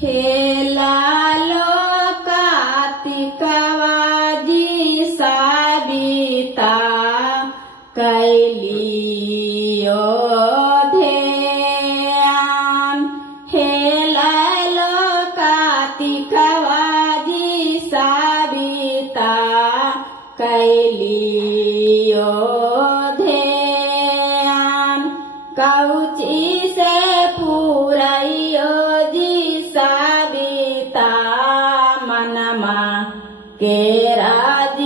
हेलालो कार्तिकवाजी साबिता कैलियो ध्यान। हेलालो कार्तिकवाजी साबिता कैलियो ध्यान। कौची से पूरैयो जी साबिता मनमा के राजियास।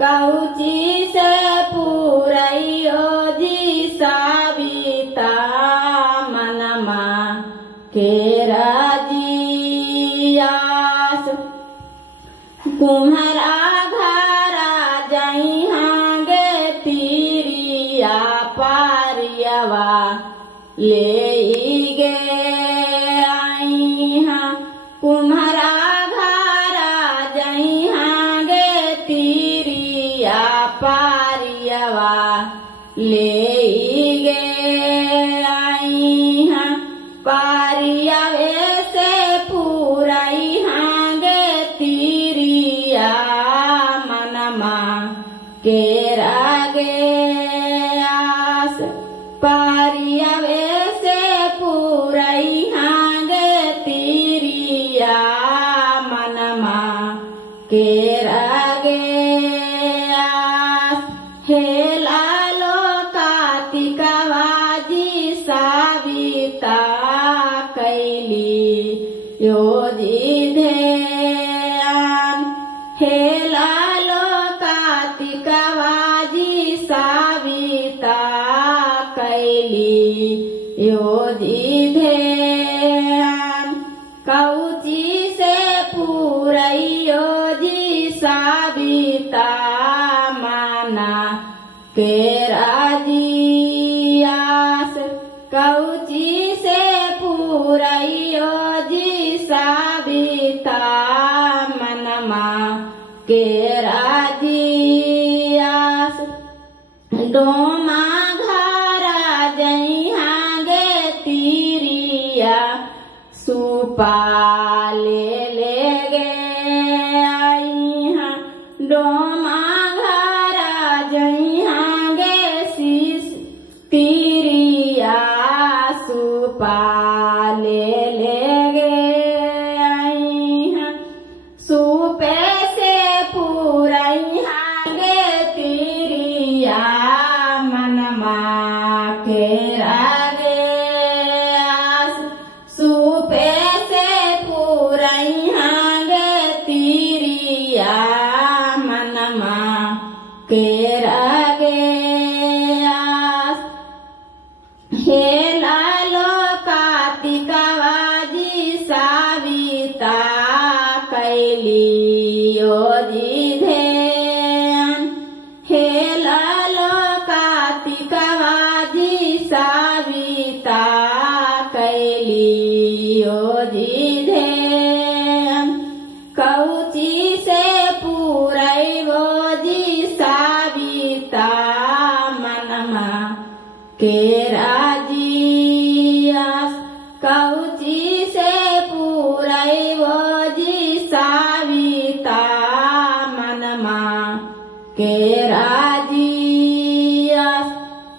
कौची से पूरैयो जी साबिता मनमा के राजियास। कुम्हरा घरा जइहाँ गे तिरिया पारियवा ले गे आइहाँ। कुम्हरा घरा जइहाँ गे तिरिया पारियवा ले गे आइहाँ। पारियवे से पूरैहाँ गे तिरिया मनमा के रागे आस। पारियवे से पूरैहाँ गे तिरिया मनमा के रागे आस। हेलालो कार्तिकवाजी साबिता कैलियो ध्यान। हेलालो कार्तिकवाजी साबिता कैलियो ध्यान। कौची से पूरैयो जी साबिता मना के राजियास। कौची से पूरैयो जी साबिता मनमा के राजियास। डोमा घरा जइहाँ गे तिरिया सुपाले ले गे आइहाँ। डोमा घरा जइहाँ गे तिरिया सुपाले ले गे आइहाँ। सुपे से पूरैहाँ गे तिरिया मनमा के रागे आस। सुपे से पूरैहाँ गे तिरिया मनमा के रागे आस। हेलालो कार्तिकवाजी साबिता कैलियो ध्यान। हेलालो कार्तिकवाजी साबिता कैलियो ध्यान। कौची से पूरैबो जी साबिता मनमा के राजियास। कौची से पूरैबो जी साबिता मनमा के राजियास।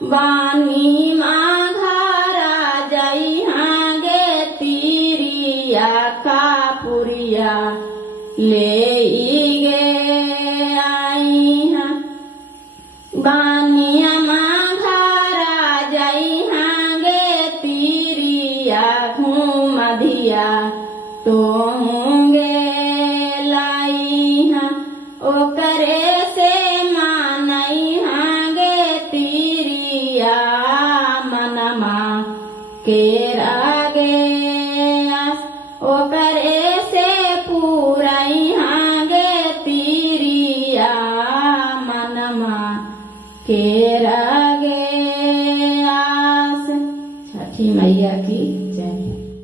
बानी माँ घरा जइहाँ गे तिरिया का पुरिया ले